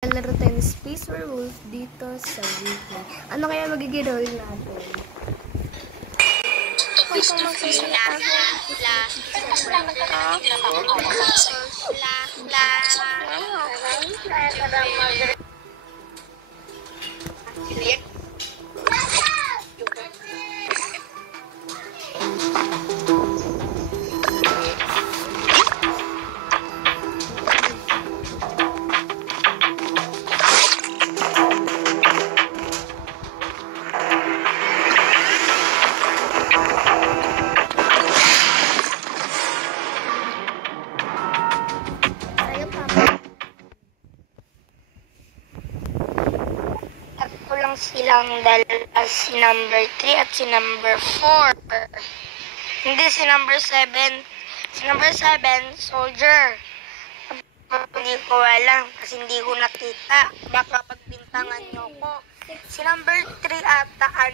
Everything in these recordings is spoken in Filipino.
Laro tayo ng Space Werewolf dito sa weekly. Ano kaya magiging role natin? Silang dalawa, si number 3 at si number 4. Hindi si number 7. Si number 7, soldier. Hindi ko alam kasi hindi ko nakita. Baka pagbintangan nyo ko. Si number 3 ata,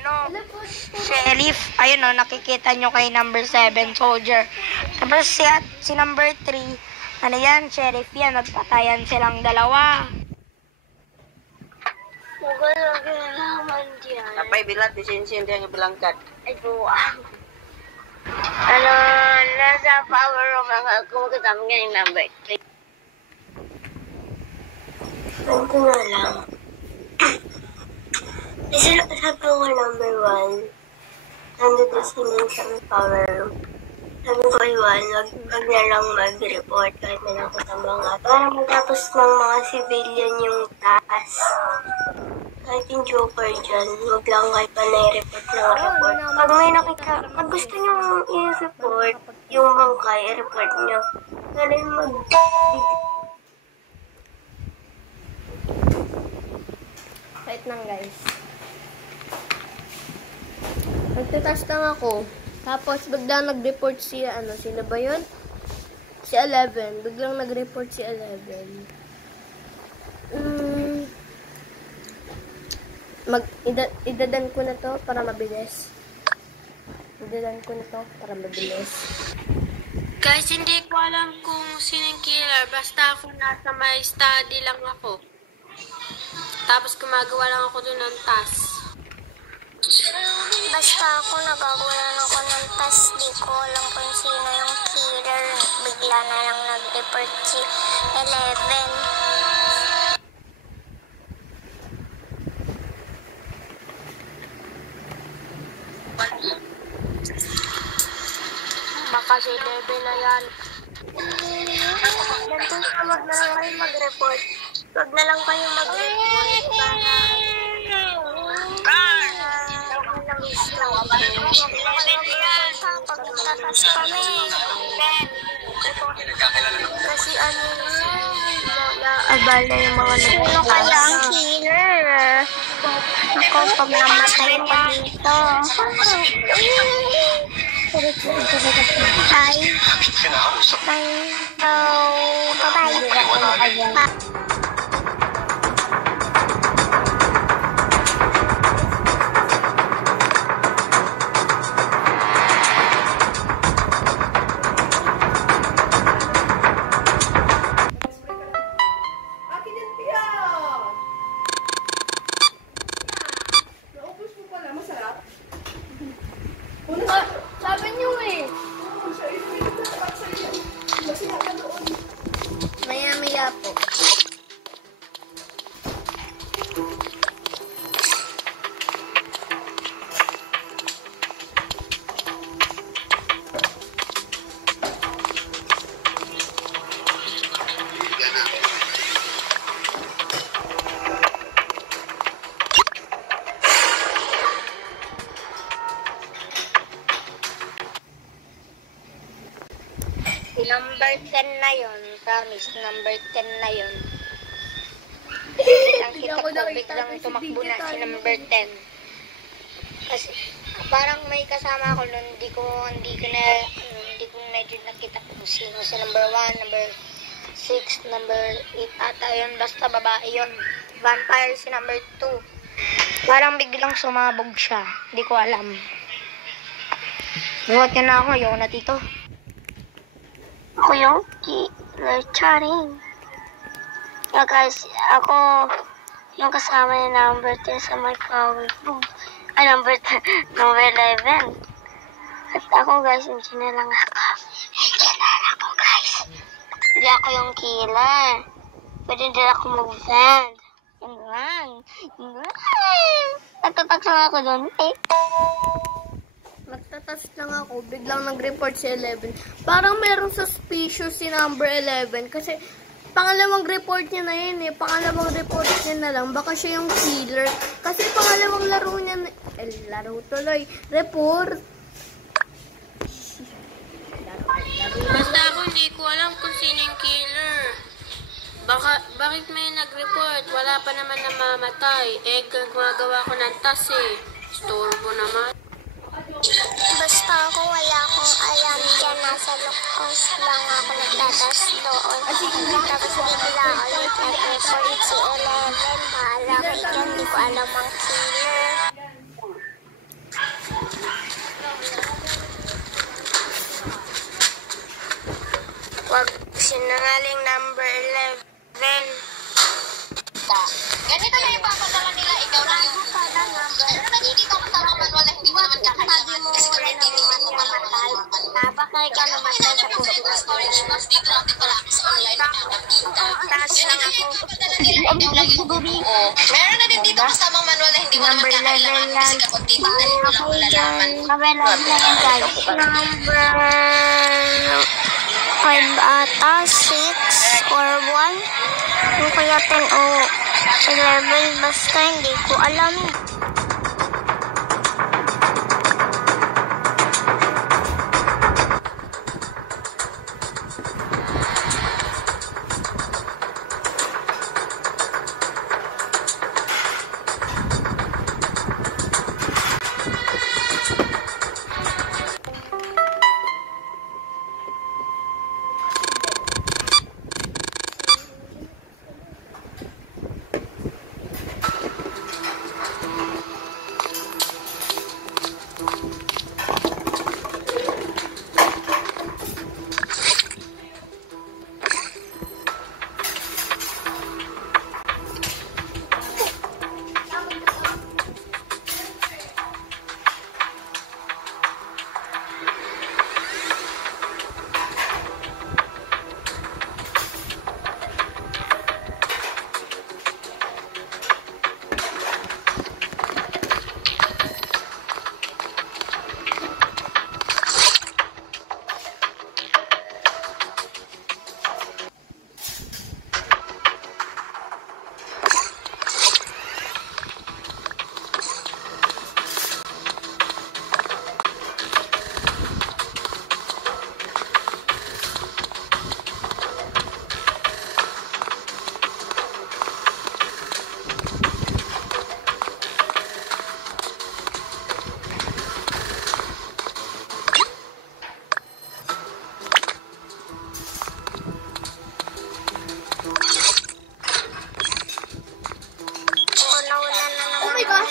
sheriff. Ayun o, nakikita nyo kay number 7, soldier. Tapos si number 3, ano yan, sheriff yan. Nagpatayan silang dalawa. Lagi naman diyan. Tapay bilat, disensin dia nga bilangkat. Ay, buwang. Nasa power room lang ako magkasama nga yung number 3. Ano ko nga lang. Sabi ko nga number 1. Nandun na sila sa power room. Sabi ko kay Juan, wag na lang mag-report kahit na lang kasama nga. Para matapos ng mga civilian yung taas. Kahit yung Joker dyan, huwag lang kahit pa na-report ng report. Pag may nakita, pag gusto nyo i-report, yung bangkay, i-report nyo. Ganun Wait lang guys. Nagtitask lang ako. Tapos biglang nag-report si sino ba yun? Si 11. Biglang nag-report si 11. Idadan ko na to para mabilis. Guys, hindi ko alam kung sinong killer. Basta ako nasa may study lang ako. Tapos gumagawa lang ako dun ng task. Basta ako nagagawa lang ako ng task, di ko alam kung sino yung killer. Bigla na lang nag-report si 11. Baka si 11 na yan. Nandun sa wag na lang kayo mag-report. Wag na lang kayo mag-report para pag nagtatas kami. Kasi naabala yung mga sino kaya ang killer? Ako, pag namatay pa dito. Hi. Bye-bye. Sabi niyo eh. Maya-maya po. Si number 10 na yun, promise, number 10 na yun. Ang kita ko biglang tumakbo na si number 10. Kasi parang may kasama ako nun, hindi ko medyo nakita kung sino si number 1, number 6, number 8 ata yun, basta babae yun. Vampire si number 2. Parang biglang sumabog siya, hindi ko alam. Buhat niya na ako, ayaw na dito. Ako yung killer charing. Guys, ako yung kasama ni number 10 sa my comic book. Number 11. At ako guys, engineer lang ako. Engineer ako guys. Hindi ako yung killer. Pwede din ako mag-vent. Yun lang. Nagtatak lang ako doon. Nagtatas lang ako, biglang nag-report si 11. Parang merong suspicious si number 11 kasi pangalawang report niya na yun eh. Pangalawang report niya na lang. Baka siya yung killer. Kasi pangalawang laro niya na... laro tuloy. Report. Basta ako hindi ko alam kung sino yung killer. Bakit may nag-report? Wala pa naman namamatay. Gumagawa ko ng tas eh. Storbo naman. Basta ako, wala akong alam dyan. Nasa lockhouse lang ako nagtatas doon. Tapos bigla ulit nag-report si 11. Bahala ko dyan, hindi ko alam ang killer. Wag sinangaling number 11. Ganito na yung papadala nila, ikaw lang yung... Pero nandito ako sa manual na hindi mo naman kakailangan. Kasi currently, hindi mo mamatay. Baka ikaw namatay sa Yung storage box, dito lang din pala ako sa online na nakakita. Ganito yung papadala nila, ikaw lang yung bubuo. Meron na din dito kasamang manual na hindi mo naman kakailangan. Kasi kapag titignan mo lang malalaman. Number 11 guys. Number 5 ata, 6 or 1. Yung kaya 10 o 11, basta hindi ko alam.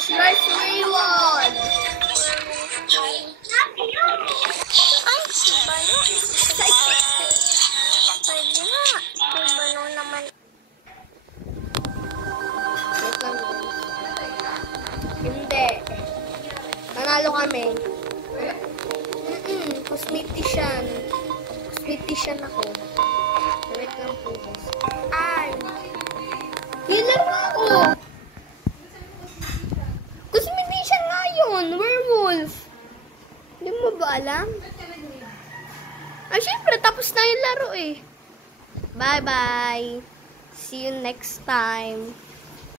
Guys, may one. Ay, si Balo. Pwede nga. Si Balo naman. Hindi. Nanalo kami. Cosmetician. Cosmetician ako. Wait lang po. Ay! Healer ako! Cosmetician nga yun! Werewolf! Hindi mo ba alam? Ay, syempre, tapos na yung laro eh. Bye-bye! See you next time.